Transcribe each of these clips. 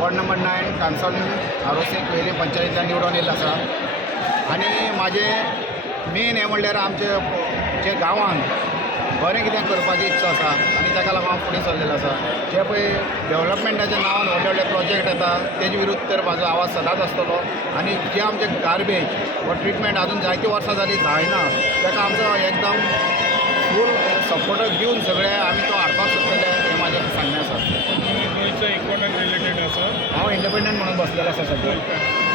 Ward number 9 Cansaulim Arossim पयली पंचायतींतल्यान निवडून येयल्लो आसा आनी म्हाजें मेन हें म्हणल्यार आमचे जे गांवांत बरें कितें करपाची इत्सा आसा आनी ताका लागून हांव फुडें सरलेलो आसा. जे पळय डेव्हलपमेंटाच्या नांवान व्हडले व्हडले प्रोजेक्ट येता तेजे विरुद्ध तर म्हाजो आवाज सदांच आसतलो आनी जे आमचे गार्बेज हो ट्रिटमेंट अजून जायती वर्सां जालीं जायना ताका आमचो एकदम फूल सपोर्ट दिवन सगळे आमी तो हाडपाक सोदतले हें म्हाजें सांगणें आसा. रिलेटेड आसा हांव इंडिपेंडंट म्हणून बसलेलो आसा सद्या.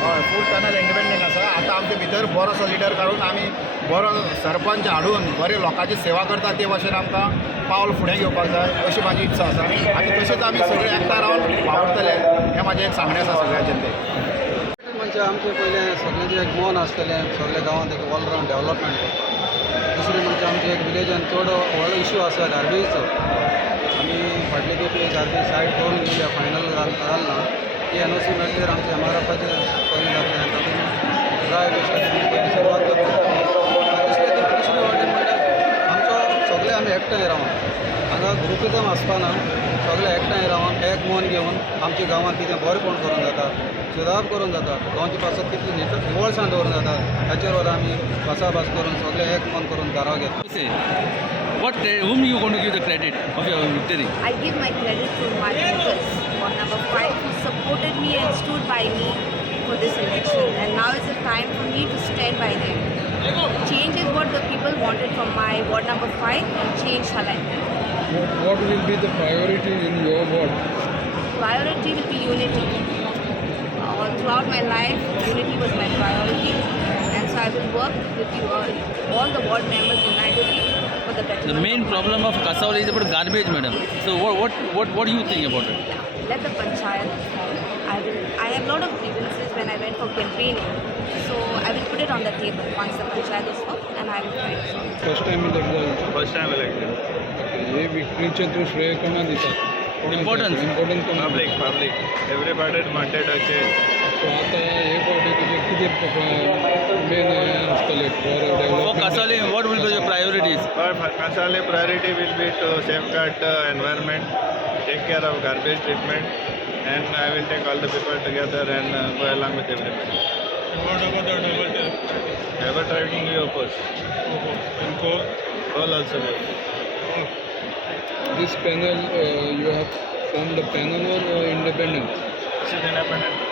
हय फूल टर्नल इंडिपेंडंट आसा. आतां आमचे भितर बरोसो लिडर काडून आमी बरो सरपंच हाडून बरे लोकांची सेवा करता ते भाशेन आमकां पावल फुडें घेवपाक जाय अशी म्हाजी इत्सा आसा आनी तशेंच आमी सगळे एकठांय रावन वावरतले हें म्हाजें एक सांगणें आसा सगळ्यांचें ते. म्हणजे आमचे पयलें सगळ्यांचें एक मन आसतलें सगळ्या गांवांत एक ऑल रावंड डेव्हलपमेंट करपाक. दुसरें म्हणजे आमचे एक विलेजान चड व्हडलो इश्यू आसा गार्बेजचो. आमी फाटले खेपे गार्बेज सायड करून घेवया फायनल जालना ती एनओसी मेळटल्यार आमचे एमआरएफाचें पयलें जातलें आनी तातूंत ड्राय वेस्टाची सुरवात करता. दुसरे वाटेन म्हणल्यार आमचो सगळे आमी एकठांय रावन हांगा ग्रुपिजम आसपाना सगळे एकठांय रावन एक मन घेवन आमच्या गांवांत कितें बरेंपण करूंक जाता सुदार करूंक जाता गांवची पासत कितली निवळसाण दवरूंक जाता ताचेर वर आमी भासाभास करून सगळे एक मन करून घरा घेता. Whom you going to give the credit of your victory? I give my credit to my voters, ward number 5, who supported me and stood by me for this election. And now is the time for me to stand by them. Change is what the people wanted from my ward number 5, and change shall I bring. What will be the priority in your ward? Priority will be unity. Throughout my life, unity was my priority. And so I will work with you all the ward members unitedly for the betterment. The main problem of Cansaulim is about garbage, madam. So what do you think about it? Let the Panchayat form. I have a lot of grievances when I went for campaigning. So I will put it on the table once the Panchayat is formed and I will try to solve it. First time elected. First time elected. हे विक्ट्रीचे तू श्रेय कोणा दितात? Importance. Important कोण? Public everybody wanted a change. So आता हे पावटी तुजे कितें मेन आसतलें for For development? Cansaulim, what will be your priorities? But Cansaulim priority will be to safeguard the environment, take care of garbage treatment, and I will take all the people together and go along with everybody. What about the double Ever driving you oppose? and coal? All also will. This panel, you have formed a panel or independent? This is independent.